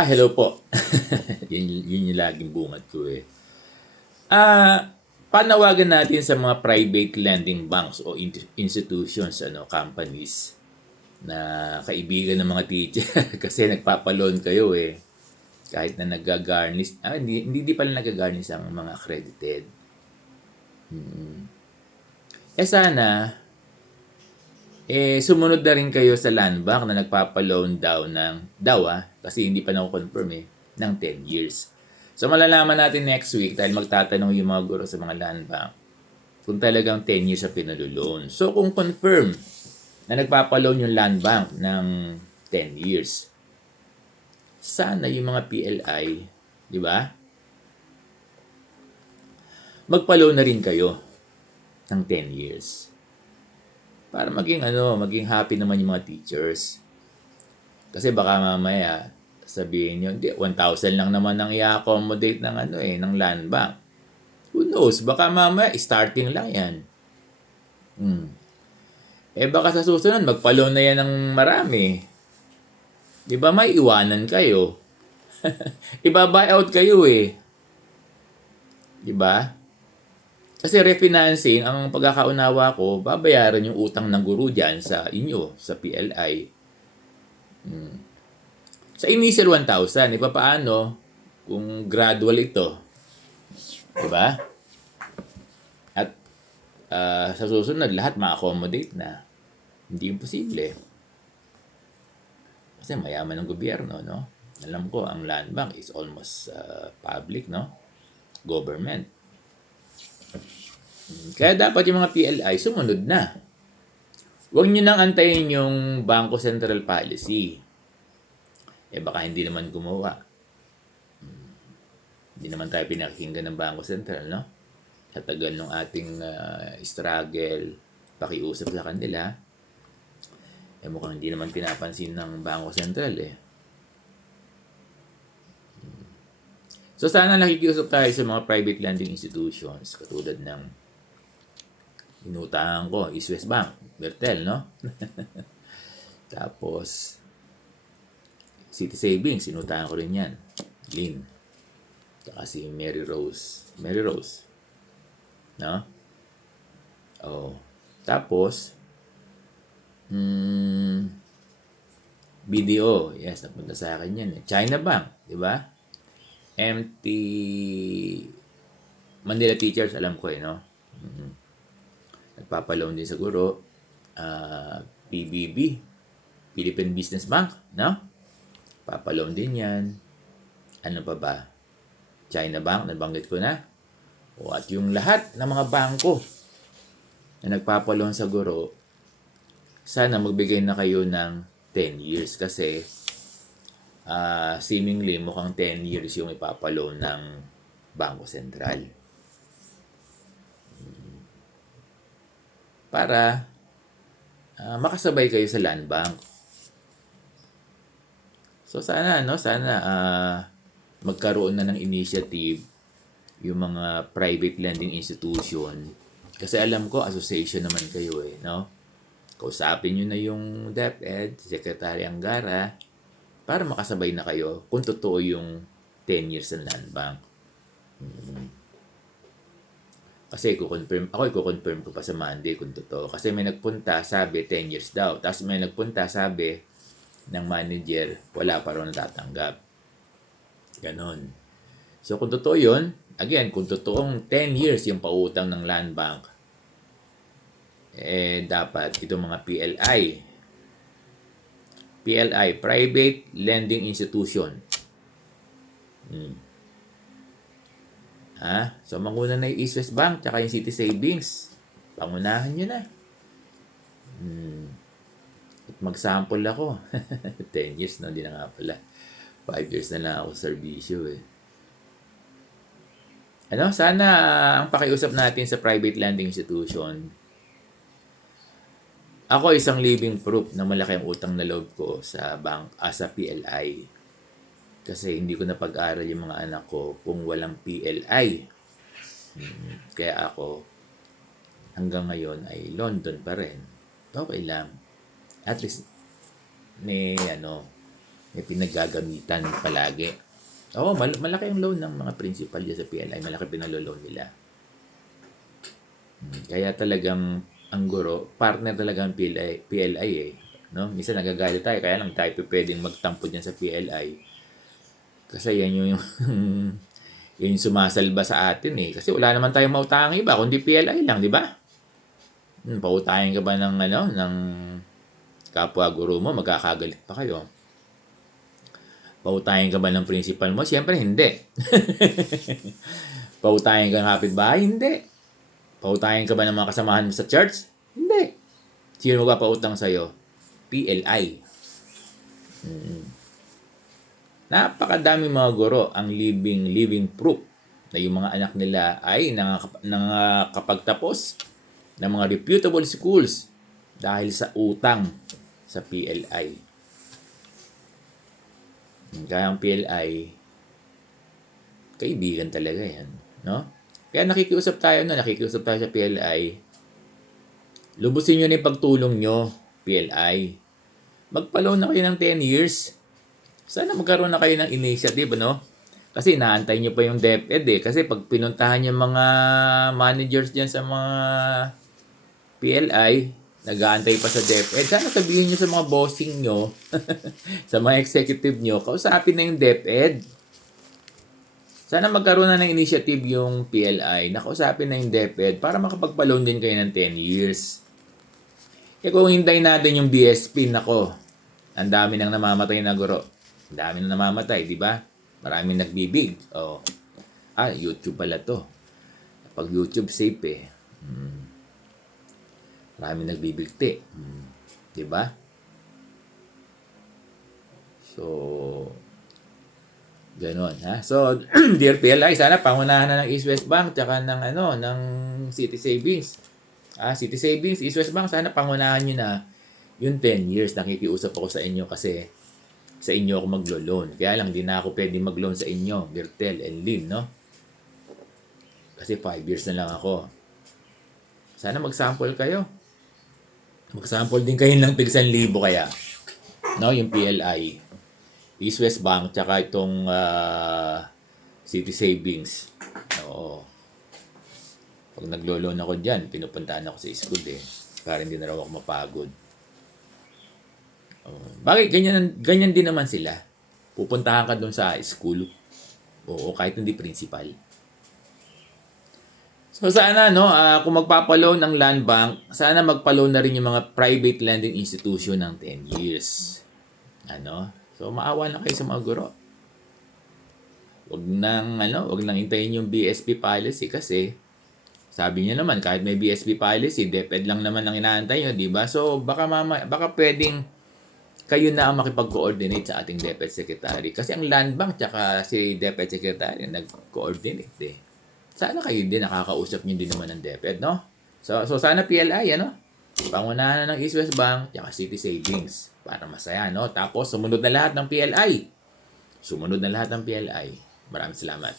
Hello po. Yun yung laging bungad ko eh. Panawagan natin sa mga private lending banks o institutions, companies na kaibigan ng mga teacher kasi nagpapaloan kayo eh. Kahit na nagagarnish, hindi pala nagagarnish ang mga accredited. Sana, sumunod na rin kayo sa land bank na nagpapaloan kasi hindi pa na-confirm ng 10 years. So malalaman natin next week dahil magtatanong yung mga guro sa mga land bank kung talagang 10 years sa pinalulon. So kung confirm na nagpapaloan yung land bank ng 10 years, sana yung mga PLI, di ba? Magpaloan na rin kayo ng 10 years. Para maging happy naman yung mga teachers. Kasi baka mamaya sabihin nyo, hindi, 1,000 lang naman ang i-accommodate ng land bank. Who knows? Baka mamaya, starting lang yan. Baka sa susunod, magpaloan na yan ng marami. Di ba, may iwanan kayo. Iba-buyout kayo eh. Di ba? Kasi refinancing, ang pagkakaunawa ko, babayaran yung utang ng guru dyan sa inyo, sa PLI. Sa initial 1,000, paano kung gradual ito? Diba? At sa susunod, lahat ma-accommodate na. Hindi imposible. Kasi mayaman ng gobyerno, no? Alam ko, ang land bank is almost public, no? Government. Kaya dapat yung mga PLI sumunod na. Huwag nyo nang antayin yung Bangko Sentral Policy. Baka hindi naman gumawa. Hindi naman tayo pinakikinggan ng Bangko Sentral, no? Sa tagal ng ating struggle, pakiusap sa kanila, mukhang hindi naman pinapansin ng Bangko Sentral eh. So sana nakikiusap tayo sa mga private lending institutions katulad ng inutahan ko, East West Bank, Bertel, no? Tapos, City Savings, inutahan ko rin yan. Lynn. Saka si Mary Rose. No? Oh. Tapos, BDO. Yes, napunta sa akin yan. China Bank, di ba? MT Manila Teachers, alam ko no? Nagpapaloan din sa guro. PBB, Philippine Business Bank, no? Papaloan din yan. Ano pa ba? China Bank, nabanggit ko na. At yung lahat ng mga bangko na nagpapaloan sa guro, sana magbigay na kayo ng 10 years kasi seemingly mukhang 10 years yung ipapaloan ng Bangko Sentral. Para makasabay kayo sa land bank. So sana magkaroon na ng initiative yung mga private lending institution. Kasi alam ko association naman kayo no? Kausapin nyo na yung DepEd, Secretary Angara, para makasabay na kayo kung totoo yung 10 years ng land bank. Kasi i-confirm ko pa sa Monday kung totoo. Kasi may nagpunta, sabi 10 years daw. Tapos may nagpunta, sabi ng manager, wala pa raw natatanggap. Ganon. So kung totoo yun, again, kung totoong 10 years yung pautang ng land bank, dapat itong mga PLI, Private Lending Institution. So manguna na yung East West Bank tsaka yung City Savings. Pangunahan nyo na. At mag-sample ako. 10 years na, hindi na nga pala. 5 years na lang ako sa serbisyo Sana ang pakiusap natin sa private lending institution. Ako isang living proof na malaki ang utang na loob ko sa bank sa PLI. Kasi hindi ko napag-aral yung mga anak ko kung walang PLI. Kaya ako hanggang ngayon ay London pa rin. Okay lang. At least may may pinaggagamitan palagi. Oo, malaki ang loan ng mga principal dyan sa PLI. Malaki pinalo-loan nila. Kaya talagang ang guro, partner talaga ang PLI eh. No? Minsan nagagalit tayo, kaya lang tayo pwedeng magtampo dyan sa PLI. Kasi yan yung yung sumasalba sa atin eh. Kasi wala naman tayong mautang iba, kundi PLI lang, di ba? Pautahin ka ba ng, ng kapwa guro mo, magkakagalit pa kayo. Pautahin ka ba ng principal mo? Siyempre, hindi. Pautahin ka ng kapitbahay? Hindi. Pautahin ka ba ng mga kasamahan mo sa church? Hindi. Sino magpapautang sa'yo? PLI. Napakadami mga guro ang living proof na yung mga anak nila ay nakakapagtapos ng mga reputable schools dahil sa utang sa PLI. Kaya ang PLI, kaibigan talaga yan. No? Kaya nakikiusap tayo sa PLI. Lubusin nyo na yung pagtulong nyo, PLI. Magpa-loan na kayo ng 10 years. Sana magkaroon na kayo ng initiative, no? Kasi inaantay nyo pa yung DepEd eh. Kasi pag pinuntahan yung mga managers dyan sa mga PLI, nag-aantay pa sa DepEd. Sana sabihin nyo sa mga bossing nyo, sa mga executive nyo, kausapin na yung DepEd. Sana magkaroon na ng initiative yung PLI, nakausapin na yung DepEd para makapagpa-loan din kayo ng 10 years. Kaya kung hintayin natin yung BSP, nako, ang dami nang namamatay na guro. Ang dami nang namamatay, di ba? Maraming nagbibig. Oh. YouTube pala to. Pag YouTube safe eh. Maraming nagbibigti. Di ba? So, ganon, ha? So, dear PLI, sana pangunahan na ng East West Bank tsaka ng City Savings. City Savings, East West Bank, sana pangunahan nyo na yung 10 years. Nakikiusap ako sa inyo kasi sa inyo ako maglo-loan. Kaya lang, di na ako pwede mag-loan sa inyo, Bertel and Lynn, no? Kasi 5 years na lang ako. Sana mag-sample kayo. Mag-sample din kayo ng tig 1,000 kaya. No, yung PLI. East West Bank, tsaka itong City Savings. Oo. Pag naglo-loan ako dyan, pinupuntahan ako sa school eh. Para hindi na raw ako mapagod. Bakit ganyan din naman sila? Pupuntahan ka doon sa school. Oo, kahit hindi principal. So sana kung magpapaloan ng land bank, sana magpaloan na rin yung mga private lending institution ng 10 years. So maawa na kayo sa mga guro. Wag nang hintayin yung BSP policy kasi sabi niya naman kahit may BSP policy, DepEd lang naman ang inaantay niyo, di ba? So baka pwedeng kayo na ang makipag-coordinate sa ating DepEd Secretary. Kasi ang Land Bank tsaka si DepEd Secretary nag-coordinate eh. Sana kayo din nakakausap niyo din naman ng DepEd, no? So sana PLI, pangunahan na ng East West Bank tsaka City Savings para masaya, no? Tapos sumunod na lahat ng PLI. Maraming salamat.